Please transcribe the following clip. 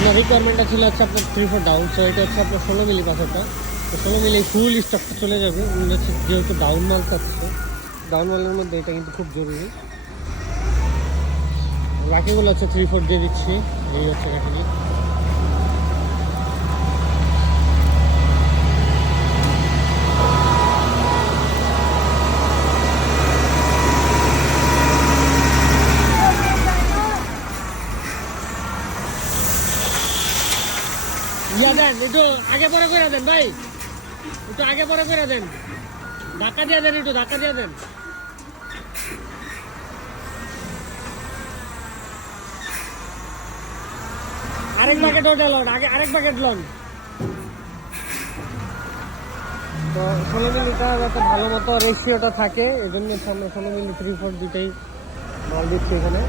আপনার রিকোয়ারমেন্টটা ছিল হচ্ছে আপনার 3/4 ডাউন, সো এটা হচ্ছে আপনার 16 মিলি পাথরটা। তো 16 মিলি ফুল স্টকটা চলে যাবে। হচ্ছে যেহেতু ডাউন মাল চাচ্ছে, ডাউন মালের মধ্যে এটা কিন্তু খুব জরুরি। বাকিগুলো হচ্ছে 3/4 দিয়ে দিচ্ছি। এই হচ্ছে কাঠিনি। ইয়া দেন, একটু আগে পরে করে দেন ভাই, একটু আগে পরে করে দেন, ধাক্কা দিয়ে দেন, একটু ধাক্কা দিয়ে দেন। আরেক বাকেট ওটা লন, আগে আরেক বাকেট লন। তো 16 মিলিটা যাতে ভালো মতো রেশিওটা থাকে, এই জন্য আমরা 16 মিলি 3/4 দুটাই মাল দিচ্ছি এখানে।